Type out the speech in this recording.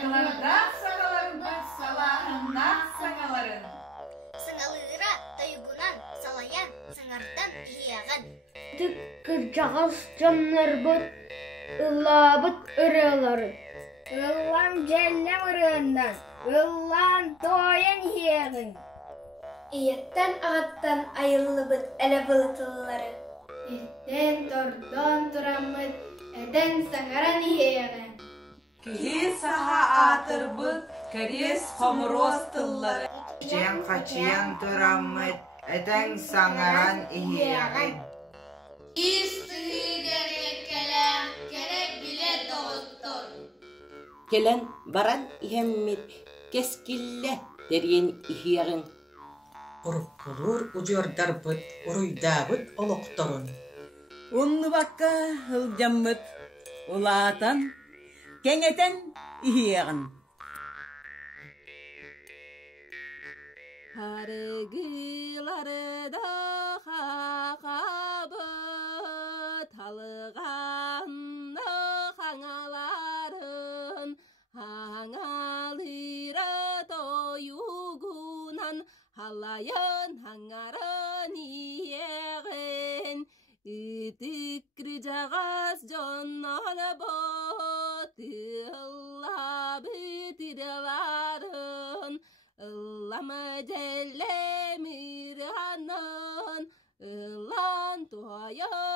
Sagalarda sagaların salahında sagaların. Сыңалыыра тойгунан салаян сыңардан ияган. Тик кыржагас жаннарбыт, ыллабыт ырыларын. Ыллам жәллем ырыындан, ыллан тоян иягын. Ияттан ағаттан айыллыбыт әлі бұлытылылары. Ирттен тордон турамыт, әден саңаран иягын. Киһи саха атырбыт, кәрес хомроз тыллары. Жен қачиян тұрамыд, әтәң саңаран иһиягын. Келен баран иһэммит кескилле дерен иһиягын. Уруккулур ужуордарбыт, уруйдаабыт олокторун. Унну бакка ылжаммыт, улаатан, кеңетен иһиягын. Харыгыларыда хақабыт, талығанны хаңаларын, хаңалыра тойугунан, халайын хаңарын иегін, үтікрі жағас жоннаны бұт, ыллабыт иреларын, ыллама жәлемірғанын, ыллан туайын